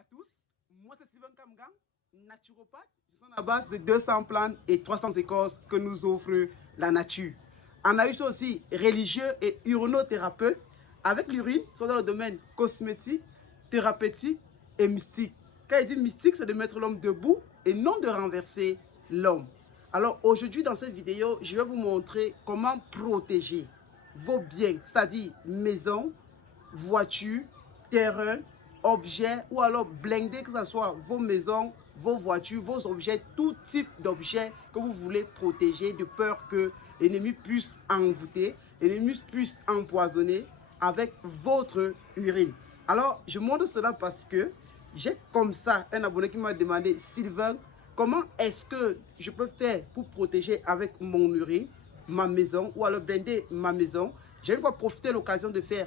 à tous, moi c'est Steven Kamgang, naturopathe. Je suis à base de 200 plantes et 300 écorces que nous offre la nature. On a eu aussi religieux et urinothérapeute. Avec l'urine, sont dans le domaine cosmétique, thérapeutique et mystique. Quand il dit mystique, c'est de mettre l'homme debout et non de renverser l'homme. Alors aujourd'hui dans cette vidéo, je vais vous montrer comment protéger vos biens, c'est-à-dire maison, voiture, terrain, objets ou alors blinder, que ce soit vos maisons, vos voitures, vos objets, tout type d'objets que vous voulez protéger de peur que l'ennemi puisse envoûter, l'ennemi puisse empoisonner avec votre urine. Alors, je montre cela parce que j'ai comme ça un abonné qui m'a demandé, Sylvain, comment est-ce que je peux faire pour protéger avec mon urine ma maison ou alors blinder ma maison? J'ai une fois profité de l'occasion de faire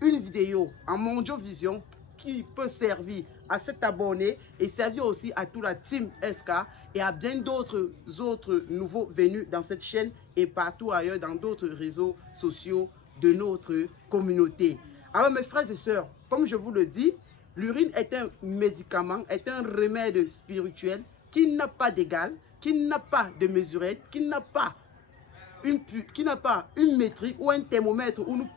une vidéo en Mondiovision qui peut servir à cet abonné et servir aussi à toute la team SK et à bien d'autres nouveaux venus dans cette chaîne et partout ailleurs dans d'autres réseaux sociaux de notre communauté. Alors mes frères et sœurs, comme je vous le dis, l'urine est un médicament, est un remède spirituel qui n'a pas d'égal, qui n'a pas de mesurette, qui n'a pas une métrique ou un thermomètre où nous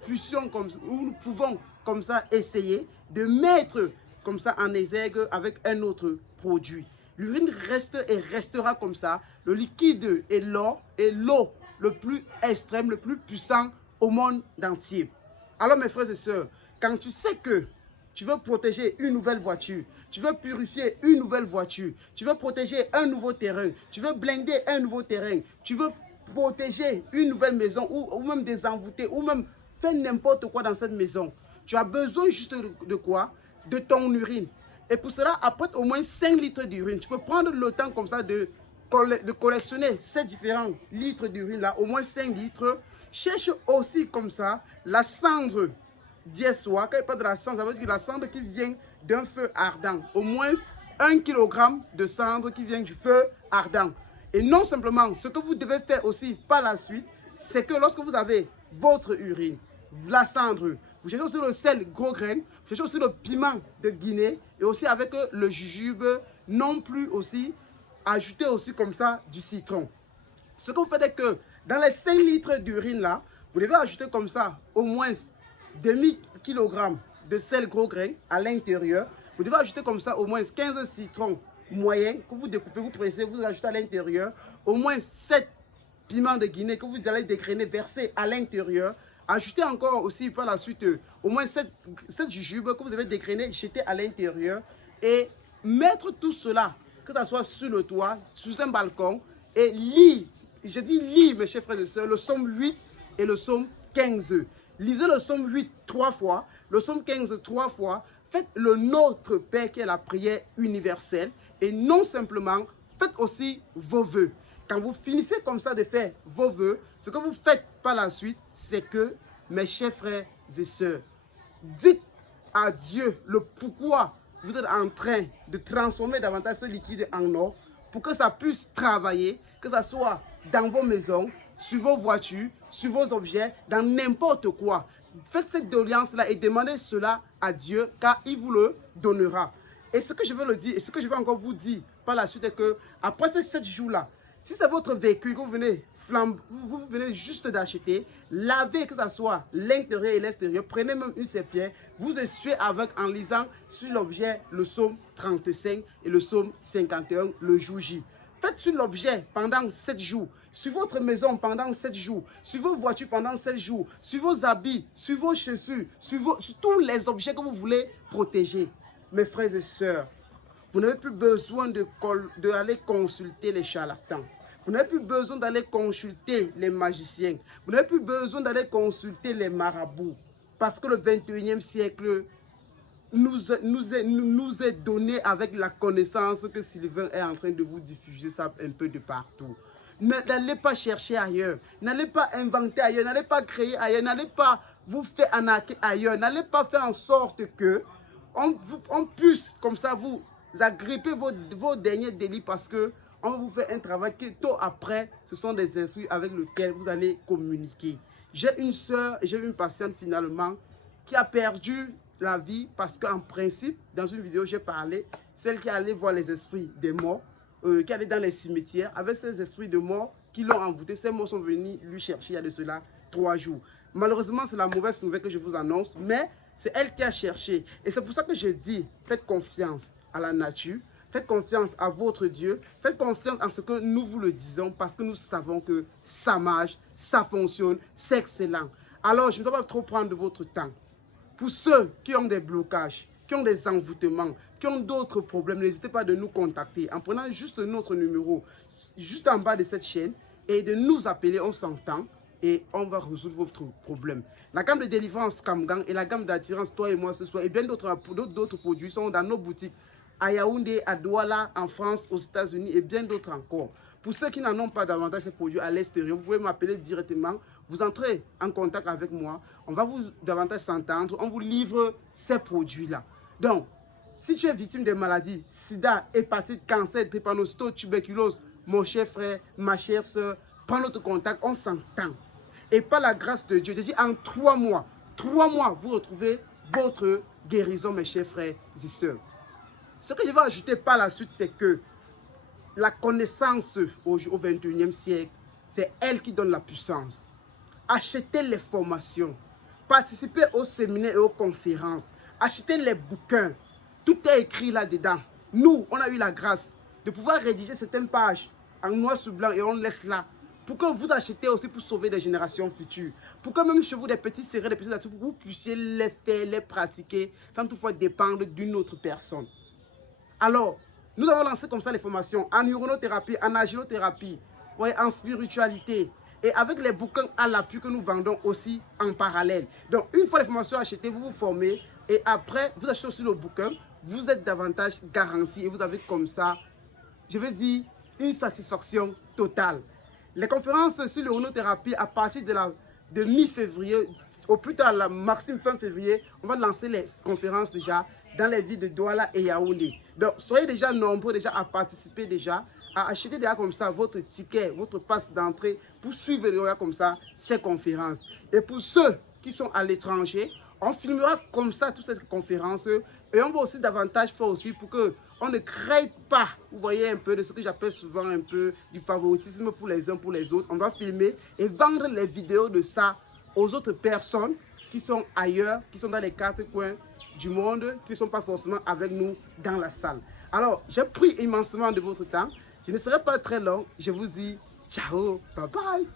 pouvons comme ça essayer de mettre comme ça en exergue avec un autre produit. L'urine reste et restera comme ça, le liquide et l'eau le plus extrême, le plus puissant au monde entier. Alors mes frères et sœurs, quand tu sais que tu veux protéger une nouvelle voiture, tu veux purifier une nouvelle voiture, tu veux protéger un nouveau terrain, tu veux blinder un nouveau terrain, tu veux protéger une nouvelle maison ou même désenvoûter ou même faire n'importe quoi dans cette maison, tu as besoin juste de quoi? De ton urine. Et pour cela, apporte au moins 5 litres d'urine. Tu peux prendre le temps comme ça de collectionner ces différents litres d'urine là, au moins 5 litres. Cherche aussi comme ça la cendre d'hier soir. Quand il parle de la cendre, ça veut dire la cendre qui vient d'un feu ardent. Au moins 1 kg de cendre qui vient du feu ardent. Et non simplement, ce que vous devez faire aussi par la suite, c'est que lorsque vous avez votre urine, la cendre, vous cherchez aussi le sel gros grain, vous cherchez aussi le piment de Guinée et aussi avec le jujube, non plus aussi, ajouter aussi comme ça du citron. Ce que vous faites est que dans les 5 litres d'urine là, vous devez ajouter comme ça au moins demi-kilogramme de sel gros grain à l'intérieur. Vous devez ajouter comme ça au moins 15 citrons moyens que vous découpez, vous pressez, vous ajoutez à l'intérieur. Au moins 7 piments de Guinée que vous allez dégrainer, verser à l'intérieur. Ajoutez encore aussi par la suite au moins 7 jujubes que vous devez dégrainer, jeter à l'intérieur. Et mettre tout cela, que ce soit sur le toit, sous un balcon, et lire, je dis lire mes chers frères et sœurs, le psaume 8 et le psaume 15. Lisez le psaume 8 3 fois, le psaume 15 3 fois. Faites le Notre Père qui est la prière universelle. Et non simplement, faites aussi vos vœux. Quand vous finissez comme ça de faire vos vœux, ce que vous faites par la suite, c'est que, mes chers frères et sœurs, dites à Dieu le pourquoi vous êtes en train de transformer davantage ce liquide en or pour que ça puisse travailler, que ce soit dans vos maisons, sur vos voitures, sur vos objets, dans n'importe quoi. Faites cette doléance-là et demandez cela à Dieu car il vous le donnera. Et ce que je veux le dire, et ce que je vais encore vous dire par la suite est que après ces 7 jours-là, si c'est votre véhicule que vous venez juste d'acheter, lavez que ce soit l'intérieur et l'extérieur, prenez même une serpillère, vous essuyez avec en lisant sur l'objet le psaume 35 et le psaume 51 le jour J. Faites sur l'objet pendant 7 jours, sur votre maison pendant 7 jours, sur vos voitures pendant 7 jours, sur vos habits, sur vos chaussures, sur tous les objets que vous voulez protéger. Mes frères et sœurs, vous n'avez plus besoin d'aller consulter les charlatans. Vous n'avez plus besoin d'aller consulter les magiciens. Vous n'avez plus besoin d'aller consulter les marabouts. Parce que le 21e siècle nous est donné avec la connaissance que Sylvain est en train de vous diffuser ça un peu de partout. N'allez pas chercher ailleurs. N'allez pas inventer ailleurs. N'allez pas créer ailleurs. N'allez pas vous faire arnaquer ailleurs. N'allez pas faire en sorte que on puisse comme ça vous agripper vos derniers délits parce que on vous fait un travail qui tôt après, ce sont des instruits avec lesquels vous allez communiquer. J'ai une soeur et j'ai une patiente finalement qui a perdu la vie parce qu'en principe, dans une vidéo, j'ai parlé, celle qui allait voir les esprits des morts, qui allait dans les cimetières, avec ces esprits de morts qui l'ont envoûté. Ces morts sont venus lui chercher il y a de cela 3 jours. Malheureusement, c'est la mauvaise nouvelle que je vous annonce, mais c'est elle qui a cherché. Et c'est pour ça que je dis, faites confiance à la nature, faites confiance à votre Dieu, faites confiance en ce que nous vous le disons, parce que nous savons que ça marche, ça fonctionne, c'est excellent. Alors, je ne dois pas trop prendre de votre temps. Pour ceux qui ont des blocages, qui ont des envoûtements, qui ont d'autres problèmes, n'hésitez pas de nous contacter en prenant juste notre numéro, juste en bas de cette chaîne, et de nous appeler, on s'entend, et on va résoudre votre problème. La gamme de délivrance Camgang et la gamme d'attirance Toi et Moi ce soir, et bien d'autres produits sont dans nos boutiques à Yaoundé, à Douala, en France, aux États-Unis et bien d'autres encore. Pour ceux qui n'en ont pas davantage ces produits à l'extérieur, vous pouvez m'appeler directement, vous entrez en contact avec moi, on va vous davantage s'entendre, on vous livre ces produits-là. Donc, si tu es victime des maladies, sida, hépatite, cancer, drépanocytose, tuberculose, mon cher frère, ma chère soeur, prends notre contact, on s'entend. Et par la grâce de Dieu, je dis en 3 mois, vous retrouvez votre guérison, mes chers frères et sœurs. Ce que je vais ajouter par la suite, c'est que la connaissance au 21e siècle, c'est elle qui donne la puissance. Achetez les formations, participez aux séminaires et aux conférences, achetez les bouquins. Tout est écrit là-dedans. Nous, on a eu la grâce de pouvoir rédiger certaines pages en noir sur blanc et on laisse là. Pour que vous achetez aussi pour sauver des générations futures. Pour que même chez vous, des petits serrés, des petits actifs, vous puissiez les faire, les pratiquer sans toutefois dépendre d'une autre personne. Alors, nous avons lancé comme ça les formations en uronothérapie, en aginothérapie, ouais, en spiritualité. Et avec les bouquins à l'appui que nous vendons aussi en parallèle. Donc, une fois les formations achetées, vous vous formez. Et après, vous achetez aussi le bouquin. Vous êtes davantage garanti. Et vous avez comme ça, je veux dire, une satisfaction totale. Les conférences sur l'uronothérapie, à partir de mi-février, au plus tard, la maximum fin février, on va lancer les conférences déjà dans les villes de Douala et Yaoundé. Donc, soyez déjà nombreux déjà à participer déjà, à acheter déjà comme ça votre ticket, votre passe d'entrée pour suivre déjà comme ça ces conférences. Et pour ceux qui sont à l'étranger, on filmera comme ça toutes ces conférences et on va aussi davantage faire aussi pour que on ne crée pas, vous voyez un peu de ce que j'appelle souvent un peu du favoritisme pour les uns pour les autres. On doit filmer et vendre les vidéos de ça aux autres personnes qui sont ailleurs, qui sont dans les 4 coins du monde, qui ne sont pas forcément avec nous dans la salle. Alors, j'ai pris immensément de votre temps. Je ne serai pas très long. Je vous dis ciao, bye bye.